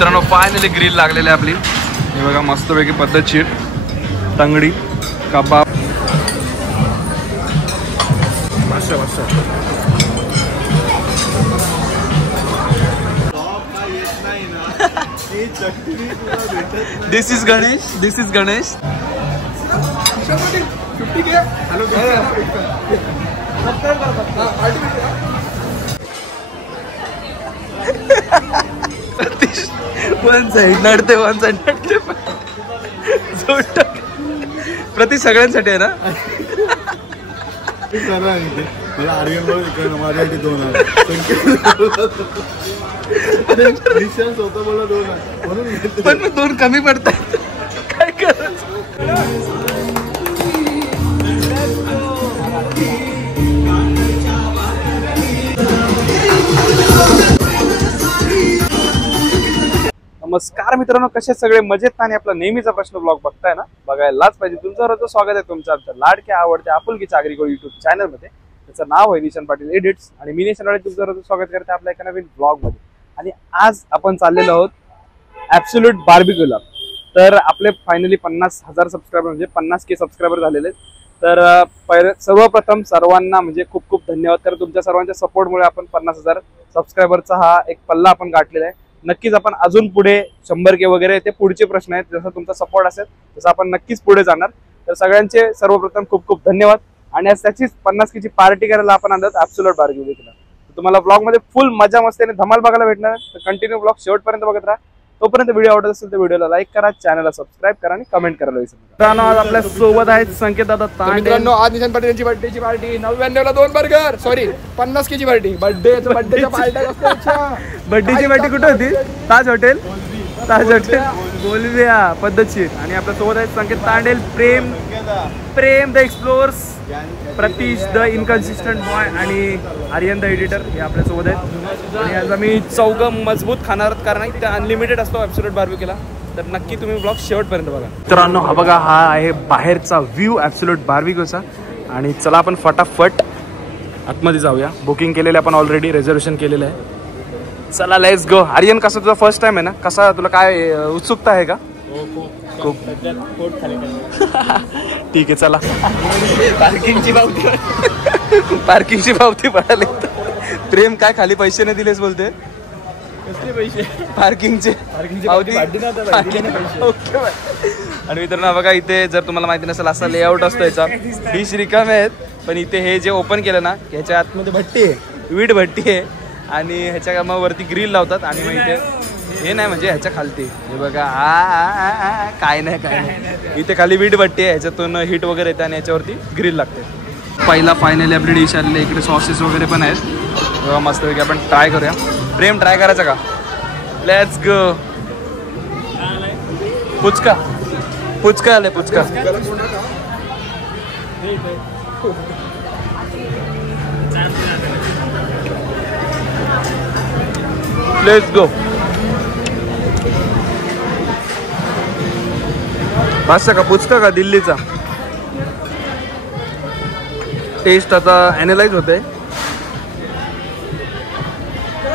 मित्रांनो finally grill लागलेली आपली. हे बघा मस्तपैकी पद्धतशीर tangdi kabab. This is Ganesh. This is Ganesh. One side नडते वन साइड नडते. प्रति सगळ्यांसाठी आहे ना. पण मग 2 कमी पडतात. काय करायचं. नमस्कार मित्रांनो, कसे सगळे मजेत ना. आणि आपला नेहमीचा प्रश्न ब्लॉग बघताय ना, बघायलाच पाहिजे. तुमचं स्वागत आहे तुमचं आमच्या लाडक्या आवडत्या आपुलकीच्या आगरीकोड युट्यूब चॅनल मध्ये. त्याचं नाव आहे निशान पाटील एडिट्स आणि मी निशान पाटील तुमचं स्वागत करते आपल्या एका नवीन ब्लॉग मध्ये. आणि आज आपण चाललेलो आहोत ॲब्सोल्यूट बार्बिक्यूला. तर आपले फायनली 50,000 सबस्क्रायबर म्हणजे 50K सबस्क्रायबर झालेले आहेत. तर सर्वप्रथम सर्वांना म्हणजे खूप खूप धन्यवाद. कारण तुमच्या सर्वांच्या सपोर्टमुळे आपण 50,000 सबस्क्रायबरचा हा एक पल्ला आपण गाठलेला आहे. नक्कीच आपण अजून पुढे 100K वगैरे ते पुढचे प्रश्न आहेत. जसं तुमचा सपोर्ट असेल तसं आपण नक्कीच पुढे जाणार. तर सगळ्यांचे सर्वप्रथम खूप खूप धन्यवाद. आणि आज त्याचीच 50Kची पार्टी करायला आपण आलो ॲब्सोल्यूट बार्बिक्यूला. तुम्हाला ब्लॉग मध्ये फुल मजा मस्ती आणि धमाल बघायला भेटणार. तर कंटिन्यू ब्लॉग शेवटपर्यंत बघत राहा. तोपर्यंत व्हिडिओ आवडत असेल तर व्हिडिओला लाईक करा, चॅनलला सबस्क्राईब करा आणि कमेंट करायला विसरू नका. आज आपल्या सोबत आहेत संकेत दादा तांडे. मित्रांनो, आज निशान पाटील यांची बर्थडेची पार्टी. 99ला 2 बर्गर, सॉरी 50Kची पार्टी. बर्थडेची पार्टी बर्थडेची पार्टी कुठे होती? ताज हॉटेल. ताज हॉटेल बोलूया पद्धतशीर. आणि आपल्या सोबत आहेत Sanket Tandel, Prem the explorers, Pratish the inconsistent boy आणि आर्यन द एडिटर हे आपल्या सोबत आहेत. आणि आज आम्ही चौघं मजबूत खाणार कारण इथे अनलिमिटेड असतो ॲब्सोल्यूट बार्बिक्यूला. तर नक्की तुम्ही ब्लॉग शेवटपर्यंत बघा. मित्रांनो हा बघा, हा आहे बाहेरचा व्ह्यू ॲब्सोल्यूट बार्बिक्यूचा. आणि चला आपण फटाफट आतमध्ये जाऊया. बुकिंग केलेलं आपण ऑलरेडी, रिझर्वेशन केलेलं आहे. चला लेट्स गो. आर्यन, कसं तुझा फर्स्ट टाइम आहे ना, कसा तुला काय उत्सुकता आहे का? खूप. ठीक आहे चला. पार्किंगची पावती पडाली. प्रेम काय खाली पैसे नाही दिलेस बोलते? कसले पैसे? पार्किंगचे पावती. आणि मित्रांनो बघा, इथे जर तुम्हाला माहिती नसेल असा लेआउट असतो याचा. डिश रिकामे आहेत पण इथे हे जे ओपन केलं ना, ह्याच्या आतमध्ये भट्टी आहे, वीट भट्टी आहे. आणि ह्याच्या कामावरती ग्रिल लावतात. आणि मग इथे हे नाही म्हणजे ह्याच्या खालती हे बघा काय नाही इथे खाली वीट भट्टी आहे, ह्याच्यातून हीट वगैरे येते आणि ह्याच्यावरती ग्रिल लागते. पहिला फायनली आपली डिश आलेली. इकडे सॉसेस वगैरे पण आहेत बघा मस्तपैकी. आपण ट्राय करूया. प्रेम ट्राय करायचा का? Let's go. पुचका पुचका आले पुचका. Let's go. भाषा का पुचका का दिल्लीचा? टेस्ट आता ॲनालाइज होते.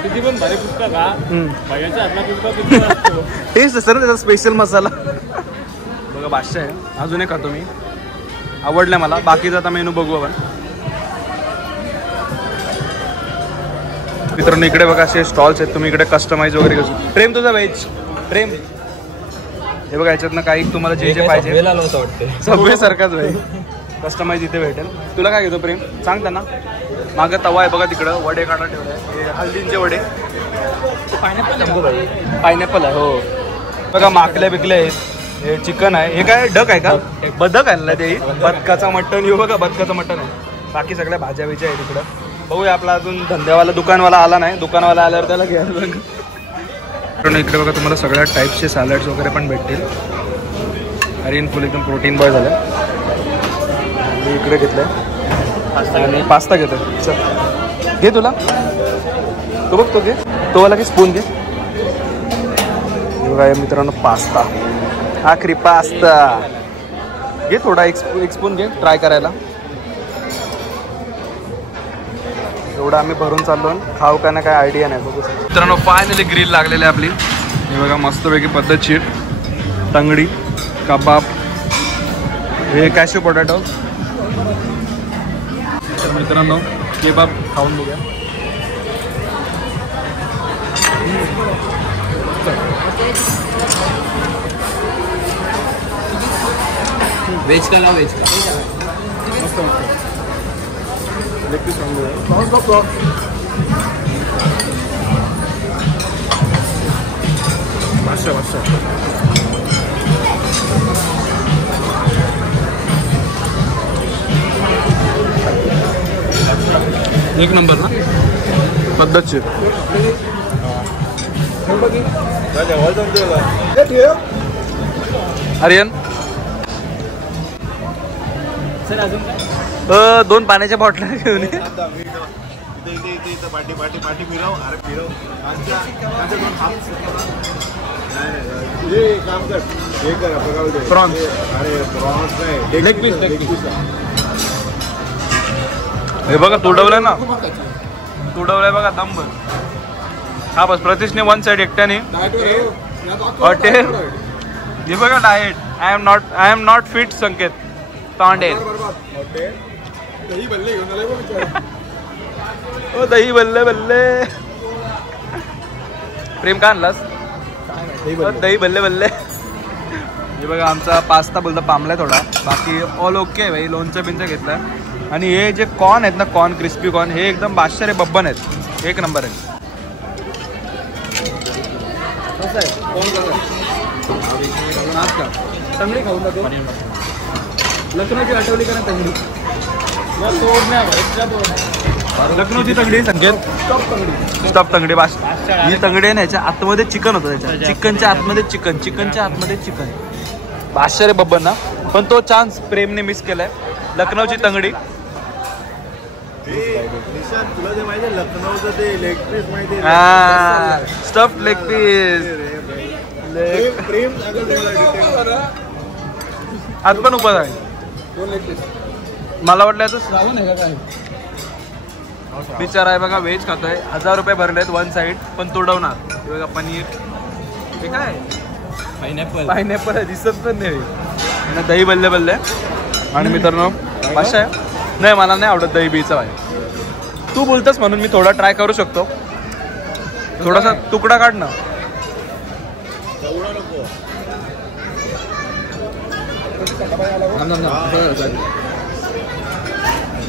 किती पण भारी पुचका का टेस्ट असतं ना त्याचा स्पेशल मसाला. बघा भाषा आहे. अजून एक खातो मी, आवडलं मला. बाकीचा आता मेनू बघू आपण. मित्रांनो इकडे बघा असे स्टॉल्स आहेत. तुम्ही इकडे कस्टमाइज वगैरे करू. प्रेम तुझा व्हेज. प्रेम हे बघा, याच्यातनं काही तुम्हाला जे जे पाहिजे सबवे सारखाच व्हेज कस्टमाइज इथे भेटेल. तुला काय घेतो प्रेम? सांग त्यांना. मागं तवा आहे बघा, तिकडं वडे काढा ठेवले आहे. हे हल्दींचे वडे. पायनॅपल आहे हो. बघा माकल्या बिकल्या आहेत. हे चिकन आहे. हे काय डक आहे का? बदक आहे ना ते. बदकाचा मटण. येऊ बघा बदकाचं मटण आहे. बाकी सगळ्या भाज्या बिज्या आहे तिकडं. बघूया. आपला अजून धंद्यावाला दुकानवाला आला नाही. दुकानवाला आल्यावर त्याला घ्यायला बघ. इकडे बघा तुम्हाला सगळ्या टाईपचे सॅलड्स वगैरे पण भेटतील. आर्यन फुल एकदम प्रोटीन बॉय झालं. मी इकडे घेतलंय आणि पास्ता घेतोय. चल घे. तुला तो बघ, तो घे. तो वाला घे. स्पून घे. बघा मित्रांनो पास्ता, आखरी पास्ता घे. थोडा एक स्पून घे ट्राय करायला. एवढं आम्ही भरून चाललो. खाऊ का ना काय आयडिया नाही. बघू मित्रांनो फायनली ग्रिल लागलेली आपली. हे बघा मस्तपैकी पद्धतशीर तंगडी कबाब, हे कॅश्यू पोटॅटो. तर मित्रांनो केबाब खाऊन बघूया. वेज का वेज का एक नंबर ना पद्धतशीर. आर्यन सर अजून काय? 2 पाण्याच्या बॉटल्या घेऊन ये. Prawns leg piece. हे बघा तुडवलंय ना, तुडवलंय बघा दंबर. हा बस प्रतीशने 1 साइड एकट्याने हॉटेल. हे बघा diet. I am not fit Sanket Tandel. Oh dahi bhalle बल्ले. प्रेम का आणलास? दही बल्ले बल्ले. हे बघा आमचा पास्ता बोलता पामलाय थोडा, बाकी ऑल ओके आहे भाई. लोणचं बिंचं घेतलं. आणि हे जे कॉर्न आहेत ना, कॉर्न क्रिस्पी कॉर्न, हे एकदम बादशाह बब्बन आहेत, एक नंबर आहे. तंगडी खाऊन जातो. लखनौची आठवली का ना तंगडी? लखनौची तंगडी संकेत स्टफ तंगडी बादशाह. ही तंगडी आहे ना, याच्या आतमध्ये चिकन होतं, त्याच्या चिकनच्या आतमध्ये चिकन, चिकनच्या आतमध्ये चिकन. बादशाह रे बब्बन ना, पण तो चान्स प्रेमने मिस केलाय. लखनौची तंगडी. तुला जे माहिती लखनौचं ते लेग पीस माहिती? Stuff leg piece. आज पण उपास आहे. मला वाटलं याचं श्रावण आहे का काय? बिचारा आहे बघा, व्हेज खातोय. 1000 रुपये भरलेत 1 साइड, पण तुडवणार. हे बघा पनीर, हे काय पायनॅपल दिसत पण नाही. दही बल्ले बल्ले. आणि मित्रांनो भाषा आहे नाही, मला नाही आवडत दही बीचा भाई. तू बोलतस म्हणून मी थोडा ट्राय करू शकतो. थोडासा तुकडा काढ ना.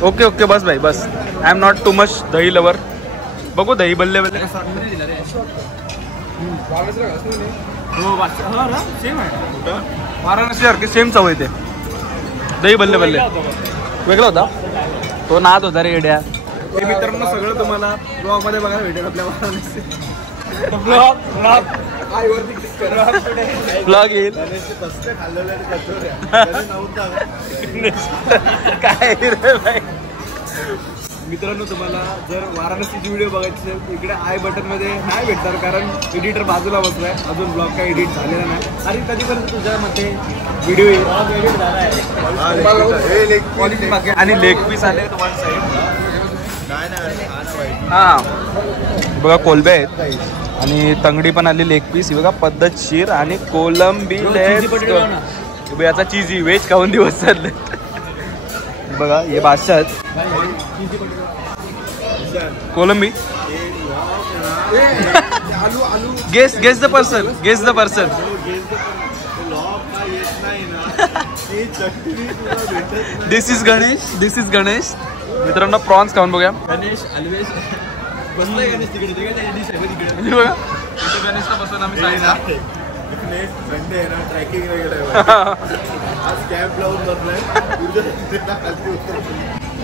ओके ओके बस भाई बस. I am not too much dahi lover. बघू दही बल्ले बल्ले कसं. वाराणसी सारखे सेम चव येते. दही बल्ले बल्ले वेगळा होता तो, नाद होता रे येड्या. हे मित्रांनो सगळं तुम्हाला ब्लॉग मध्ये बघायला भेटेल आपल्या वाराणसी. ब्लॉग येईल काय रे भाई. मित्रांनो तुम्हाला जर वाराणसीची व्हिडिओ बघायची असेल इकडे आय बटन मध्ये नाही भेटणार, कारण एडिटर बाजूला बसलाय, अजून ब्लॉग काही एडिट झालेला नाही. आणि कधीपर्यंत तुझ्या मते व्हिडिओ येईल? आणि लेग पीस आले 1 साइड. हा बघा कोलबे आहेत आणि तंगडी पण आली लेग पीस. बघा पद्धतशीर आणि कोलंबी लेग. याचा चीजी व्हेज खाऊन दिवस चालले. बघा हे बादशाह आहेत. कोलंबी. Guess the person. This is Ganesh. मित्रांनो प्रॉन्स खाऊन बघूया. गणेश ऑलवेज बसलाय. गणेश तिकडे बघा गणेशला बसून आम्ही सांगितलं संडे आहे ना, ट्रॅकिंग वगैरे आज कॅब लावून बसलाय.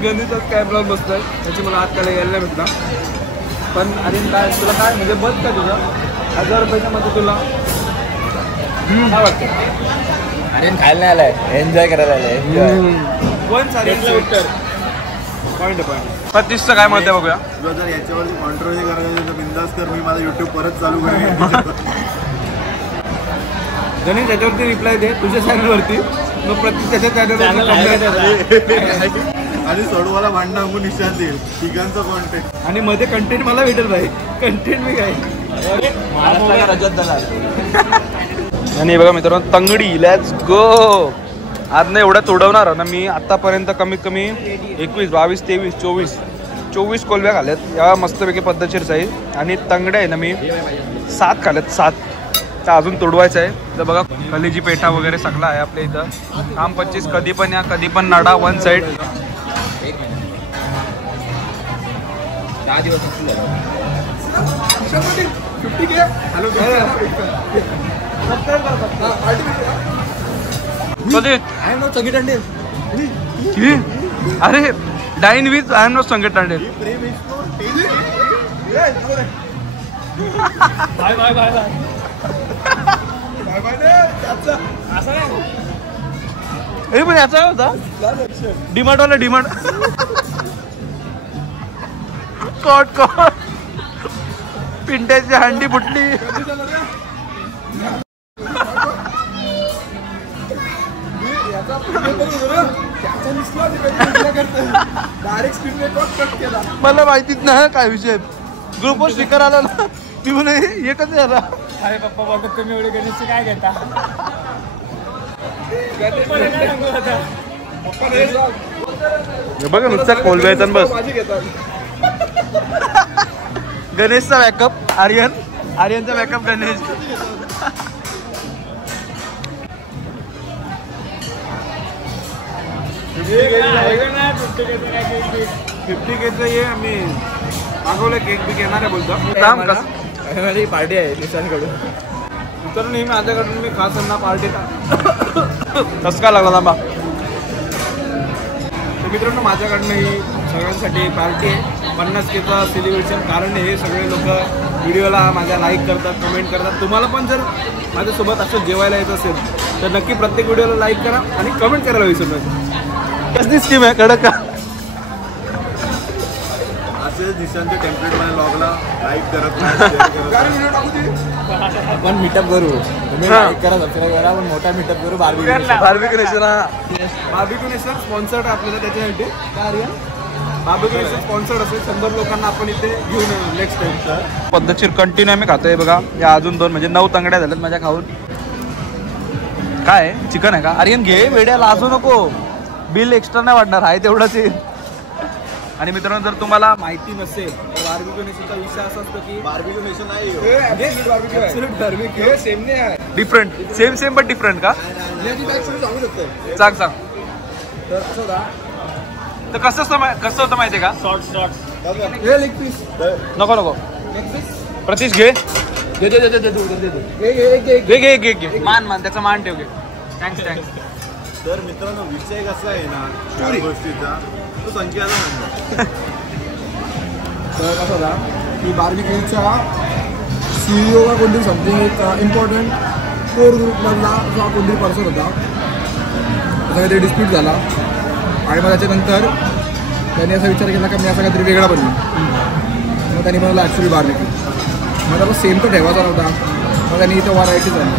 गणेशच कॅब लावून बसलाय. त्याची मला आज त्याला यायला नाही भेटला. पण अरे काय तुला काय म्हणजे बस का तुझं 1000 रुपयाच्या मध्ये तुला काय वाटतं? अरे खायला नाही आलाय, एन्जॉय करायला आलाय. पॉईंट प्रतिष्ठा काय म्हणते बघूया. तुला जर याच्यावरती कॉन्ट्रोवर्सी करायचं तर बिंदास कर. मी माझा युट्यूब परत चालू करेन. गणेश त्याच्यावरती रिप्लाय दे तुझ्या चॅनलवरती, मग प्रत्येक त्याच्या चॅनलवर आणि सोडवाला भांडणं सांगून निशांत देईल. तिघांचा कॉन्टेंट आणि मध्ये कंटेंट मला भेटेल भाई. कंटेंट मी काय महाराष्ट्राचा रजत दलाल. आणि बघा मित्रांनो तंगडी लेट्स गो. आज ना एवढ्या तोडवणार ना मी आतापर्यंत कमीत कमी 21, 22, 23, 24 कोलव्या खाल्ल्यात या मस्तपैकी पद्धतशीर साईज. आणि तंगड्या आहे ना मी 7 खाल्ल्यात 7. तर अजून तोडवायचं आहे. तर बघा कलेजी पेठा वगैरे सगळा आहे आपल्या इथं. काम 25 कधी पण या कधी पण नाडा 1 साईड. 10 दिवस अरे dine with I am not Sanket Tandel. हे पण याचा होता डिमांड वाला डिमांड. कॉट पिंट्याची हंडी फुटली. मला माहितीच नाही काय विषय. ग्रुपवर स्टिकर आला ना मी म्हणे हे कसं झाला. अरे पप्पा बघ तुम्ही एवढे गणेशचे काय घेता. बघा नुसता कोलव्याचा बस. गणेशचा बॅकअप आर्यनचा बॅकअप गणेश. 50 केचं हे आम्ही मागवलं. केक बी घेणार आहे बोलतो. पार्टी आहे निशांकडून. तर नेहमी माझ्याकडून मी खास ना पार्टी कसं काय लागला थांबा. तर मित्रांनो माझ्याकडनं ही सगळ्यांसाठी पार्टी आहे 50 केचा सेलिब्रेशन. कारण हे सगळे लोक व्हिडिओला माझ्या लाईक करतात, कमेंट करतात. तुम्हाला पण जर माझ्यासोबत असं जेवायला येत असेल तर नक्की प्रत्येक व्हिडिओला लाईक करा आणि कमेंट करायला विसरू नका. कसली स्कीम आहे कडक का. असेच दिशांचे टेम्पलेट मला लॉगला लाईक करत नाही. आपण मीटअप करू. तुम्ही लाईक करा, सबस्क्राईब करा. पण मोठा मीटअप करू. बार्बिक्यू नेशन स्पॉन्सर्ड आपल्याला त्याच्यासाठी बार्बिक्यू नेशन स्पॉन्सर्ड असेल 100 लोकांना आपण इथे घेऊन येऊ नेक्स्ट टाइम. पद्धतशीर कंटिन्यू आम्ही खातोय बघा. या अजून 2 म्हणजे 9 तंगड्या झाल्यात माझ्या खाऊन. काय चिकन आहे का. आर्यन घे वेड्या लाजू नको. बिल एक्स्ट्रा नाही वाढणार आहे तेवढंच येईल. आणि मित्रांनो जर तुम्हाला माहिती नसेल तर बार्बिक्यू नेशनचा विषय असा असतो की बार्बिक्यू नेशन नाही डिफरंट सेम बट डिफरंट का. सांग तर असं होता. तर कसं होतं माहितीये का. हे लेग पीस नको प्रतीश घे घे मान त्याचा मान ठेव घे. थँक्स. तर मित्रांनो विषय कसा आहे ना त्या गोष्टीचा तो संख्याचा म्हणतो. तर कसं होता की बार्बिक्यूचा CEO का कोणतरी समथिंग एक इम्पॉर्टंट कोर ग्रुपमधला जो कोणतरी पर्सन होता त्याचा काहीतरी डिस्प्यूट झाला. आणि मग त्याच्यानंतर त्यांनी असा विचार केला की मी असा काहीतरी वेगळा बनलो. मग त्यांनी बनवला ॲक्च्युली बार्बिक्यू. मग त्याला सेम तर ठेवायचा नव्हता. मग त्यांनी इथं व्हरायटीज आली.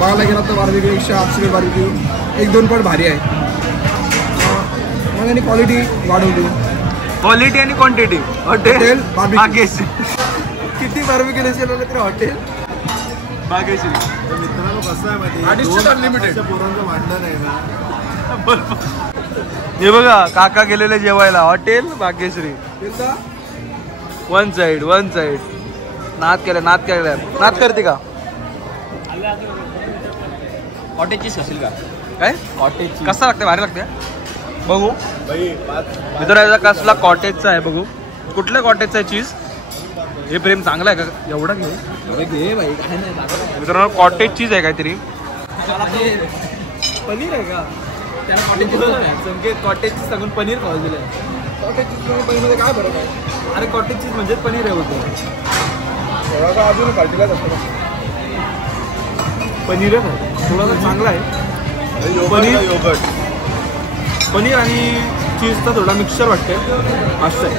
बघायला गेला तर बार्बिक्यूपेक्षा ॲक्च्युली बार्बिक्यू 1-2 पट भारी आहे. मग त्यांनी क्वालिटी वाढवली. क्वालिटी आणि क्वांटिटी. Hotel barbecue. किती बार्बिक्यू नेशन तरी हॉटेल बागेश्री. तर मित्रांनो कसं आहे माहिती अनलिमिटेड पोरांचं भांडण आहे ना. हे बघा काका गेलेले जेवायला हॉटेल भाग्यश्री. 1 साइड नाद करते का. कॉटेज चीज असेल का. काय कॉटेज कसं लागते. भारी लागते बघू मित्रांनो. कसला कॉटेजचा आहे बघू. कुठल्या कॉटेजचा आहे चीज. हे प्रेम चांगला आहे का. एवढा घे भाई काय नाही. मित्रांनो कॉटेज चीज आहे काहीतरी. पनीर आहे का. त्याला कॉटेज संकेत कॉटेज चीज सांगून पनीर खावं दिलं. कॉटेज चीज पनीरमध्ये काय फरक आहे. अरे कॉटेज चीज म्हणजे पनीर आहे होतं. थोडासा अजून क्वालिटीलाच असतो. पनीर आहे थोडासा चांगला आहे. पनीर आणि चीजचा थोडा मिक्सचर वाटतंय मस्त आहे.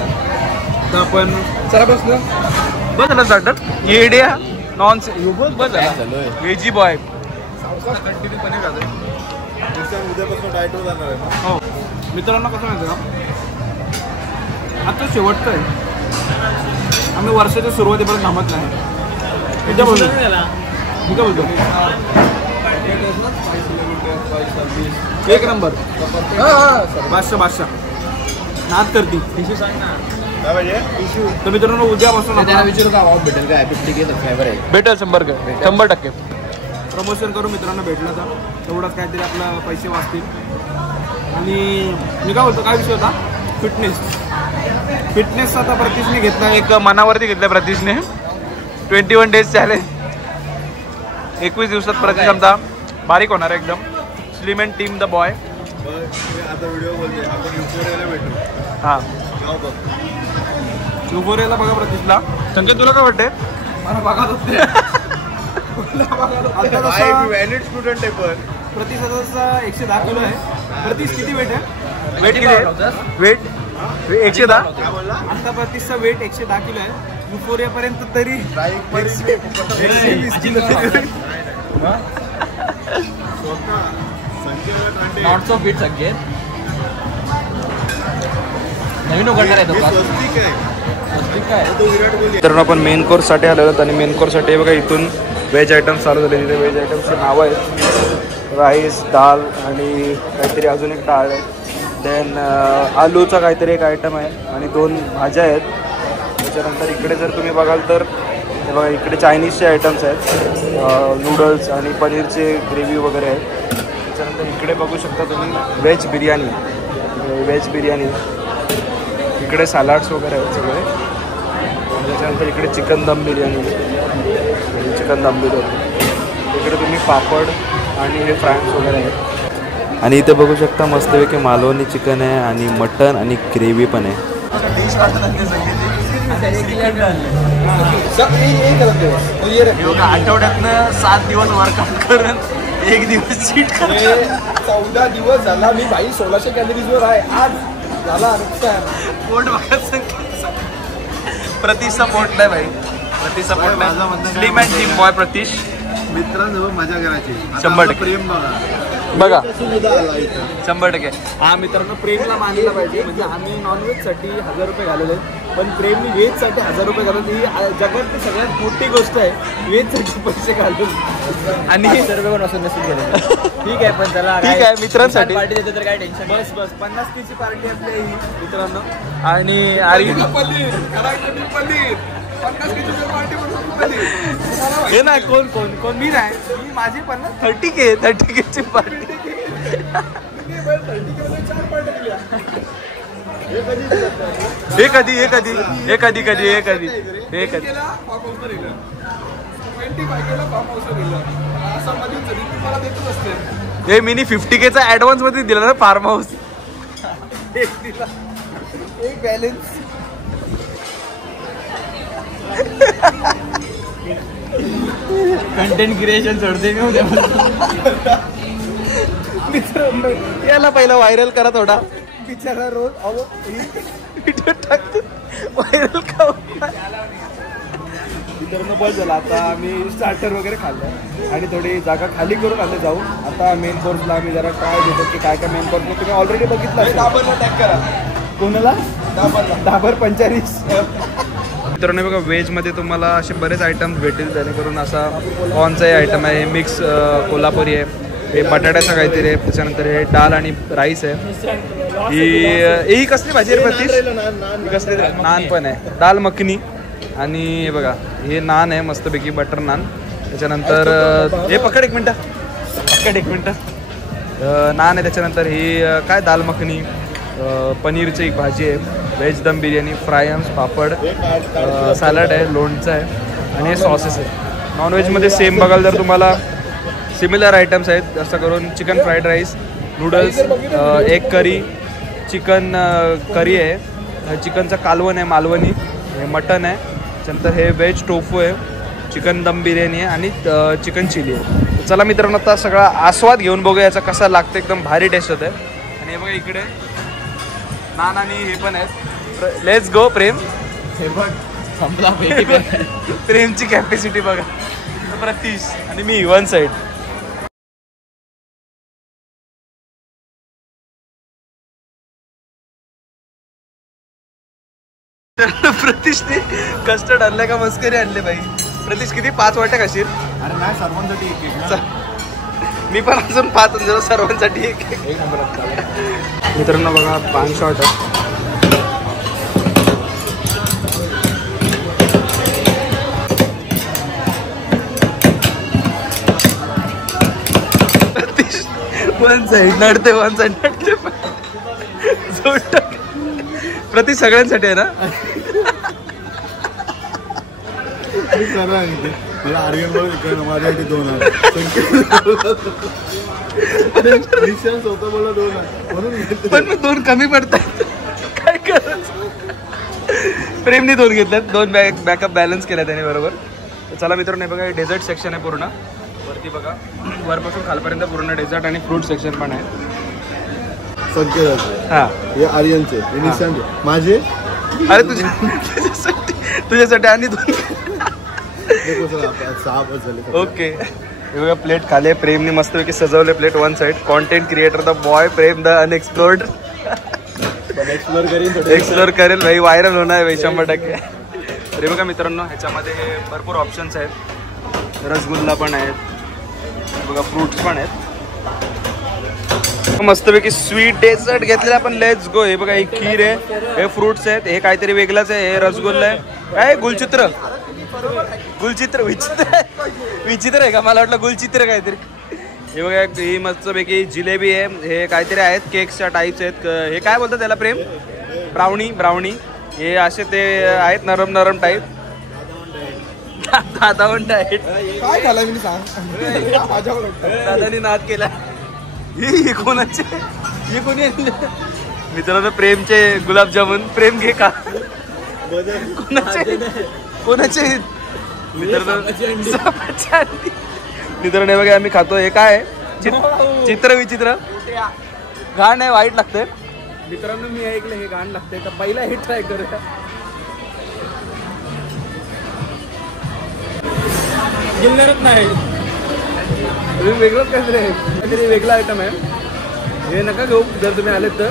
तर आपण चला बसलो. बस झालं स्टार्टर. येड्या नॉन बस झालं. व्हेजी बॉय कंटिन्यू पनीर खातोय. उद्यापासून डाएटवर जाणार आहे ना. हो मित्रांनो कसं माहिती का. आता शेवटचं आहे. आम्ही वर्षाच्या सुरुवातीपर्यंत थांबत नाही. इथं बोलतो इथं बोलतो एक नंबर बादशाह नाद करती काय पाहिजे तर मित्रांनो उद्यापासून त्याला विचारू का ऑफ भेटेल काय 50K सबस्क्रायबर आहे भेटेल 100% प्रमोशन करू मित्रांनो भेटलं तर तेवढंच काहीतरी आपलं पैसे वाचतील. आणि मी काय बोलतो काय विषय होता फिटनेस आता प्रतीशने घेतला एक मनावरती घेतलं प्रतीशने 21 डेज चॅलेंज 21 दिवसात प्रतीश आमचा बारीक होणार एकदम slim and team the boy. आता व्हिडिओ बोलते आपण युफोरियाला भेटू. हां जाऊ बघ युफोरियाला बघा प्रतीशला. संकेत तुला काय वाटतंय? मला बघा व्हॅलिड स्टुडंट आहे पण प्रतीश आता 110 किलो आहे. प्रतीश किती वेट आहे? वेट किती आहे? वेट 110. काय बोलला आता प्रतीशचा वेट 110 किलो आहे. युफोरियापर्यंत तरी 120 किलो. नॉट सो फिट संकेत नवीन उघडणार आहे तो क्लास स्वस्तिक आहे स्वस्तिक काय तो विराट कोहली तर आपण मेन कोर्ससाठी आलेलो आहोत आणि मेन कोर्ससाठी बघा इथून व्हेज आयटम्स चालू झाले. तिथे व्हेज आयटम्सची नावं आहेत राईस दाल आणि काहीतरी अजून एक डाळ आहे. देन आलूचा काहीतरी एक आयटम आहे आणि 2 भाज्या आहेत. त्याच्यानंतर इकडे जर तुम्ही बघाल तर हे बघा इकडे चायनीजचे आयटम्स आहेत नूडल्स आणि पनीरचे ग्रेव्ही वगैरे आहेत. त्याच्यानंतर इकडे बघू शकता तुम्ही व्हेज बिर्याणी इकडे सॅलड्स वगैरे आहेत सगळे. त्याच्यानंतर इकडे चिकन दम बिर्याणी इकडे तुम्ही पापड आणि हे फ्रायम्स वगैरे आहेत. आणि इथे बघू शकता मस्तपैकी मालवणी चिकन आहे आणि मटन आणि ग्रेव्ही पण आहे. आठवड्यातनं 7 दिवस वर्कआउट करून 1 दिवस चीट 14 दिवस झाला मी भाई 1600 कॅलरीजवर आहे. आज झाला पोट बघा प्रतीशचा पोट नाही भाई प्रतीशचा पोट नाही. Slim and team boy Pratish मित्रांजवळ मजा करायची. 100% प्रेम बघा सुद्धा आला इथं 100%. हा मित्रांनो प्रेमला मानला पाहिजे. म्हणजे आम्ही नॉनव्हेजसाठी 1000 रुपये घालवले पण प्रेमनी व्हेजसाठी 1000 रुपये घालून ही जगातली सगळ्यात मोठी गोष्ट आहे. व्हेजसाठी पैसे घालून आणि सर्व पण असं नसेल गेलं ठीक आहे पण त्याला ठीक आहे मित्रांसाठी पार्टी देते तर काय टेन्शन बस 50-30ची पार्टी आपली ही मित्रांनो. आणि हे नाही कोण मी नाही मी माझी 30K ची पार्टी. हे कधी हे मिनी 50Kचा ऍडव्हान्स मध्ये दिला ना फार्म हाऊस. एक बॅलन्स कंटेंट क्रिएशन सोडते मी उद्या मित्रांनो याला पहिला व्हायरल करा थोडा बिचारा रोज व्हिडिओ टाकतो व्हायरल का मित्रांनो. बस झाला आता आम्ही स्टार्टर वगैरे खाल्लं आणि थोडी जागा खाली करून आले जाऊ. आता मेन कोर्सला आम्ही जरा ट्राय देतो की काय मेन कोर्सला तुम्ही ऑलरेडी बघितलं. डाबरला टॅग करा कोणाला डाबर 45. मित्रांनो बघा व्हेजमध्ये तुम्हाला असे बरेच आयटम्स भेटेल जेणेकरून असा कॉर्नचाही आयटम आहे. मिक्स कोल्हापुरी आहे. हे बटाट्याचं काहीतरी आहे. त्याच्यानंतर हे डाल आणि राईस आहे. ही कसली भाजी आहे प्रतीश? ही कसली नान पण आहे दाल मखनी. आणि हे बघा हे नान आहे मस्तपैकी बटर नान. त्याच्यानंतर हे पकड एक मिनटं नान आहे. त्याच्यानंतर ही काय दाल मखनी पनीरची एक भाजी आहे. व्हेज दम बिर्याणी फ्रायम्स पापड सॅलड आहे लोणचं आहे आणि हे सॉसेस आहे. नॉनव्हेजमध्ये सेम बघाल तर तुम्हाला सिमिलर आयटम्स आहेत. जास्त करून chicken fried rice noodles egg curry chicken curry आहे. चिकनचं कालवण आहे मालवणी. हे मटन आहे. त्याच्यानंतर हे व्हेज टोफू आहे. चिकन दम बिर्याणी आहे आणि चिकन चिली आहे. चला मित्रांनो आता सगळा आस्वाद घेऊन बघूया याचा कसा लागतं. एकदम भारी टेस्ट होत आहे. आणि हे बघा इकडे नान आणि हे पण आहेत. लेट्स गो प्रेम. हे बघ संपला प्रेमची कॅपॅसिटी बघा. प्रतीश आणि मी वन साईड. प्रतीशने कस्टर्ड आणले का मस्करी आणले बाई. प्रतीश किती 5 वाट्या खाशील? अरे नाही सर्वांसाठी एक एक ना. मी पण अजून 5 सर्वांसाठी एक नंबर चालेल. मित्रांनो बघा पान शॉट आहे. वन साईड नडते वन साईड नडते प्रति सगळ्यांसाठी आहे ना. मला आर्यन भाऊ माझ्यासाठी 2 स्वतः मला 2 म्हणून पण 2 कमी पडतात. काय करायचं. प्रेमने 2 घेतल्यात. 2 बॅकअप बॅलन्स केला त्याने बरोबर. चला मित्रांनो बघा डेझर्ट सेक्शन आहे पूर्ण वरती बघा. वरपासून खालपर्यंत पूर्ण डेझर्ट आणि फ्रूट सेक्शन पण आहे. संकेत हा हे आर्यनचे हे निशांतचे माझे. अरे तुझ्यासाठी आणि 2 6 बस झाले. ओके हे बघा प्लेट खाली. प्रेमने मस्तपैकी सजवले plate. One side content creator the boy Prem the unexplored. Explore करेल भाई. व्हायरल होणार आहे 100%. अरे बघा मित्रांनो ह्याच्यामध्ये भरपूर ऑप्शन्स आहेत. रसगुल्ला पण आहेत बघा. फ्रुट्स पण आहेत. मस्तपैकी स्वीट डेझर्ट घेतलेला आपण. Let's go. हे बघा ही खीर आहे. हे फ्रुट्स आहेत. हे काहीतरी वेगळंच आहे. हे रसगुल्ला आहे. काय गुलचित्र गुलचित्र विचित्र आहे का? मला वाटलं गुलचित्र काहीतरी. हे बघा ही मस्तपैकी जिलेबी आहे. हे काहीतरी आहेत केक्सच्या टाईप्स आहेत. हे काय बोलतात त्याला प्रेम? ब्राउनी. हे असे ते आहेत नरम नरम टाईप. दादावंड आहेत. काय झालं मी सांग. दादानी नाद केला. हे कोणाचे? हे कोणी आणले? मित्रांनो प्रेमचे गुलाबजामुन. प्रेम घे का? कोणाचे मित्रांनो बघा आम्ही खातो. हे काय चित्र विचित्र घाण आहे. वाईट लागतंय. मित्रांनो मी ऐकलं हे घाण लागतंय का? पहिला हे ट्राय करूया. गिलणारच नाही. वेगळंच काहीतरी वेगळा आयटम आहे. हे नका घेऊ जर तुम्ही आलेत तर.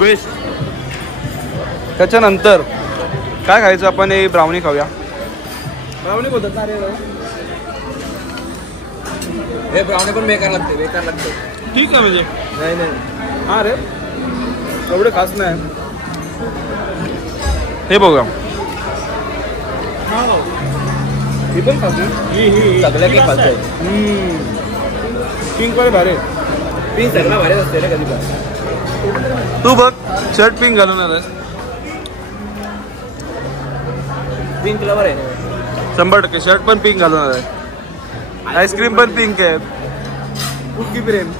बेस्ट. त्याच्यानंतर काय खायचं आपण? हे ब्राउनी खाऊया. ब्राउनी बोलतात ना रे. हे ब्राउनी पण बेकार लागते. ठीक आहे म्हणजे नाही हा रे एवढे खास नाही. हे बघा ही पण खास नाही. सगळ्या केक खालतोय. पिंक पण भारी. पिंक सगळा भारी असते रे कधी पण. तू बघ शर्ट पिंक घालून आलास. पिंक कलर आहे 100% शर्ट पण पिंक घालून आलाय. आईस्क्रीम पण पिंक आहे. कुकी प्रेम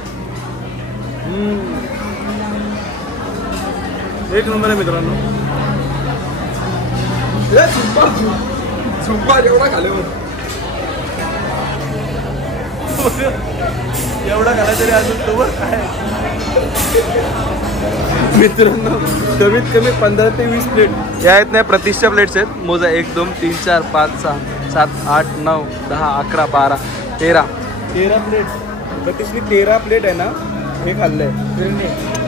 एक नंबर आहे मित्रांनो. सुपर एवढा खाले एवढा घाला तरी अजून तो काय मित्रांनो कमीत कमी 15 ते 20 प्लेट या आहेत नाही. प्रतिष्ठा प्लेट्स आहेत. मोजा 1 2 3 4 5 6 7 8 9 10 11 12 13 प्लेट. प्रतिष्ठी 13 प्लेट आहे ना. हे खाल्लंय.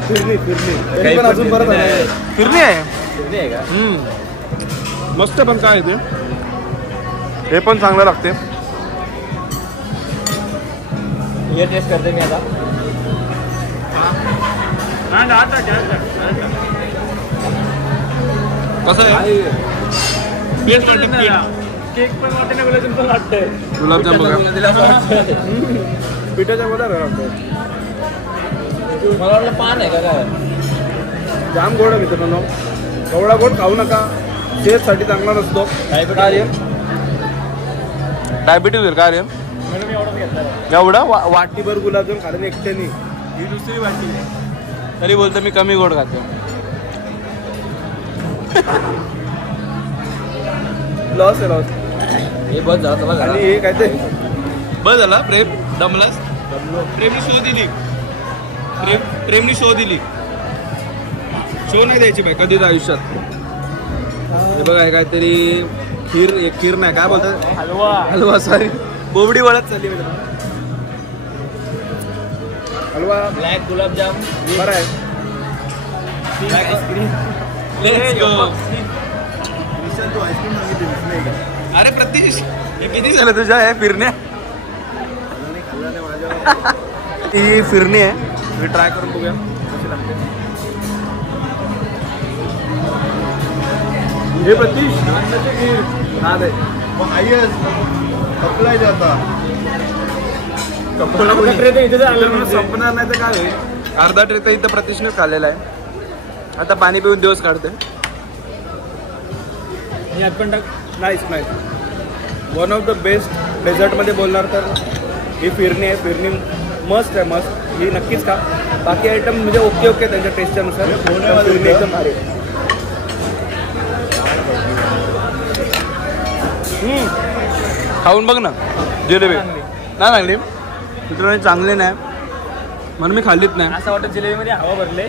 फिरणी पण अजून परत आहे. फिरणी आहे का? मस्त. पण काय ते हे पण चांगलं लागते. हे टेस्ट करते मी आता. कसं आहे? केक पण वाटते ना गुलाबजाम पण वाटतंय. गुलाबजाम बघा. पिठाच्या बोला मला वाटलं पान आहे का काय? जाम गोड आहे मित्रांनो. एवढा गोड खाऊ नका. सेहतसाठी चांगला नसतो. डायबिटीज होईल का रे? एवढा वाटीभर गुलाबजाम खाल्लं एकट्याने. ही दुसरी वाटी तरी बोलतो मी कमी गोड खातो. लॉस आहे लॉस. हे बस झालं. आणि हे काय ते बस झाला. प्रेम दमलास. प्रेमनी शो दिली. प्रेमनी शो दिली. शो नाही द्यायची बाई कधीच आयुष्यात. हे बघा हे काहीतरी खीर. एक खीर नाही काय बोलतात? हलवा सॉरी. बोबडी वळत चालली हलवा. ब्लॅक गुलाबजाम बरं आहे. आईस्क्रीम. निशांत तू आईस्क्रीम सांगितली नाही का? अरे प्रतीश हे किती झालं तुझ्या हे फिरण्या? खाल्ला नाही माझ्या. ही फिरणी आहे, मी ट्राय करून बघूया कशी लागते. हे प्रतीश हा दे मग आईस कपलाय आता संपणार नाही तर काय. अर्धा ट्रे तर इथं प्रतीशनेच खाल्लेला आहे. आता पाणी पिऊन दिवस काढते. Nice nice. One of the best डेझर्टमध्ये बोलणार तर ही फिरणी आहे. फिरणी मस्त आहे, मस्त. ही नक्कीच खा. बाकी आयटम म्हणजे ओके ओके त्यांच्या टेस्टच्यानुसार. फिरणी एकदम भारी आहे. खाऊन बघ ना जिलेबी. नाही लागली मित्रांनो, चांगली नाही म्हणून मी खाल्लीच नाही. असं वाटतं जिलेबीमध्ये हवा भरले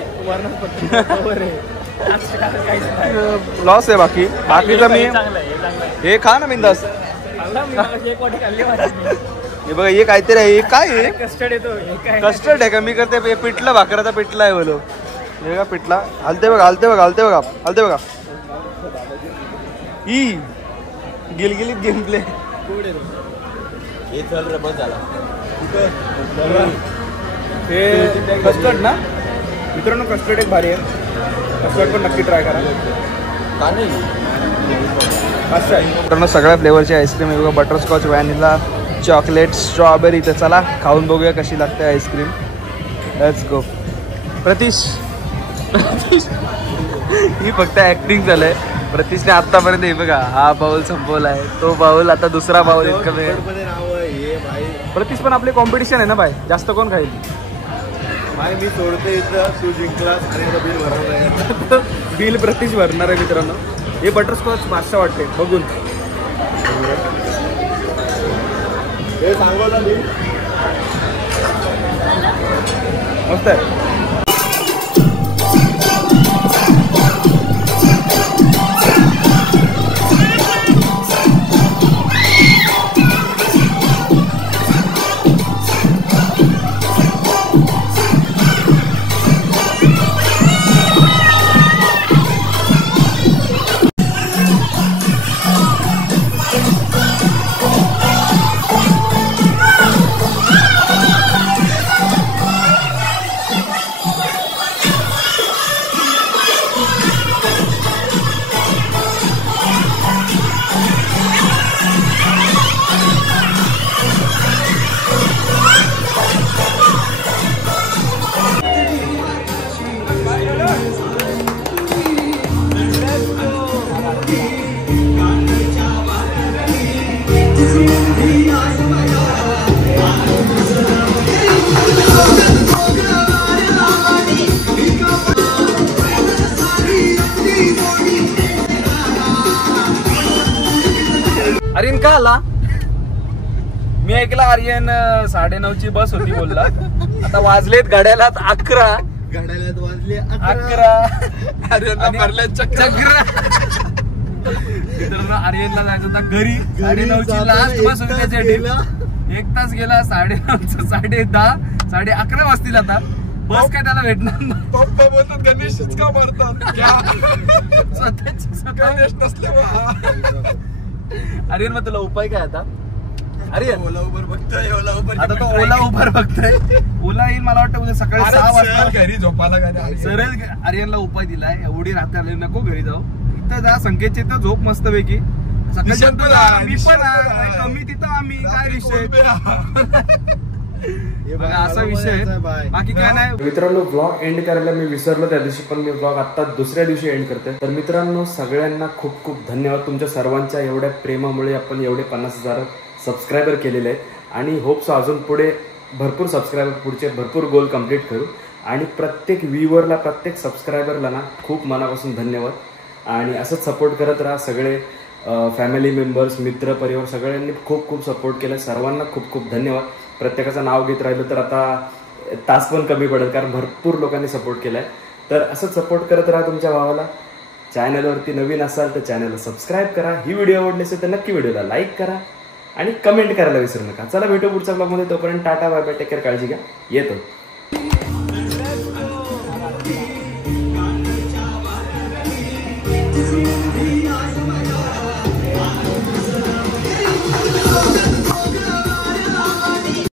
लॉस आहे. बाकी बाकीचं मी हे खा ना बिंदास. एक वाटी खाल्ली माझी. हे बघा हे काहीतरी आहे. हे काय आहे? कस्टर्ड येतो. कस्टर्ड आहे का? मी करते हे पिठलं, भाकराचा पिठला आहे बोलो. हे का पिठला हलते बघा, हलते बघा, हलते बघा, हलते बघा. ही गिलगिलीत गेमप्ले. हे चल रे बस झाला. हे कस्टर्ड ना मित्रांनो, कस्टर्ड एक भारी आहे. कस्टर्ड पण नक्की ट्राय करा. मस्त आहे मित्रांनो. सगळ्या फ्लेवरची आईस्क्रीम आहे बघा. Butterscotch, vanilla, chocolate, strawberry. तर चला खाऊन बघूया कशी लागते आईस्क्रीम. Let's go. प्रतीश ही फक्त ऍक्टिंग झालंय. प्रतीशने आतापर्यंत हे बघा हा बाउल संपवला आहे. तो बाउल आता दुसरा बाउल इतकं प्रतीश पण आपले कॉम्पिटिशन आहे ना बाय. जास्त कोण खाईल भाई. मी सोडते इथं, तू जिंकलास आणि आता बिल भरवलं आहे. बिल प्रतीश भरणार आहे मित्रांनो. हे बटरस्कॉच मागच्या वाटते बघून. हे सांगवलं बिल मस्त आहे. आर्यन का आला? मी ऐकला आर्यन 9:30ची बस होती बोलला. आता वाजलेत घड्याला 11. घड्याळ्यात वाजले 11. आर्यनला भरल्या चक्र. मित्रांनो आर्यनला जायचं होता घरी. 9:30ची लास्ट बस होती त्याच्यासाठी. 1 तास गेला. 9:30 10:30 11:30 वाजतील आता. बस काय त्याला भेटणार नाही. पप्पा बोलतात गणेशच का मारतात. गणेश नसले. आर्यन मग तुला उपाय काय आता? आर्यन ओला उबर बघतोय. ओला उबर आता तो ओला उबर बघतोय. ओला येईल मला वाटतं उद्या सकाळी 6 वाजता घरी झोपायला काय. सरळ आर्यनला उपाय दिलाय. एवढी रात्र आली नको घरी जाऊ. इथं जा संकेतच्या इथं झोप मस्त पैकी. सकाळच्या मी पण कमी तिथं आम्ही काय विषय असा विषय. बाकी काय नाही मित्रांनो. ब्लॉग एंड करायला मी विसरलो त्या दिवशी, पण मी ब्लॉग आता दुसऱ्या दिवशी एंड करते. तर मित्रांनो सगळ्यांना खूप खूप धन्यवाद. तुमच्या सर्वांच्या एवढ्या प्रेमामुळे आपण एवढे 50,000 सबस्क्रायबर केलेले आहेत. आणि होप्स अजून पुढे भरपूर सबस्क्रायबर, पुढचे भरपूर गोल कंप्लीट करू. आणि प्रत्येक व्ह्यूवरला, प्रत्येक सबस्क्रायबरला ना खूप मनापासून धन्यवाद. आणि असंच सपोर्ट करत राहा. सगळे फॅमिली मेंबर्स, मित्र परिवार सगळ्यांनी खूप खूप सपोर्ट केला. सर्वांना खूप खूप धन्यवाद. प्रत्येकाचं नाव घेत राहिलं तर आता तास पण कमी पडेल, कारण भरपूर लोकांनी सपोर्ट केला आहे. तर असंच सपोर्ट करत राहा तुमच्या भावाला. चॅनलवरती नवीन असाल तर चॅनलला सबस्क्राईब करा. ही व्हिडिओ आवडली असेल तर नक्की व्हिडिओला लाईक करा आणि कमेंट करायला विसरू नका. चला भेटू पुढच्या ब्लॉगमध्ये. तोपर्यंत tata bye bye. Take care. काळजी घ्या. येतो.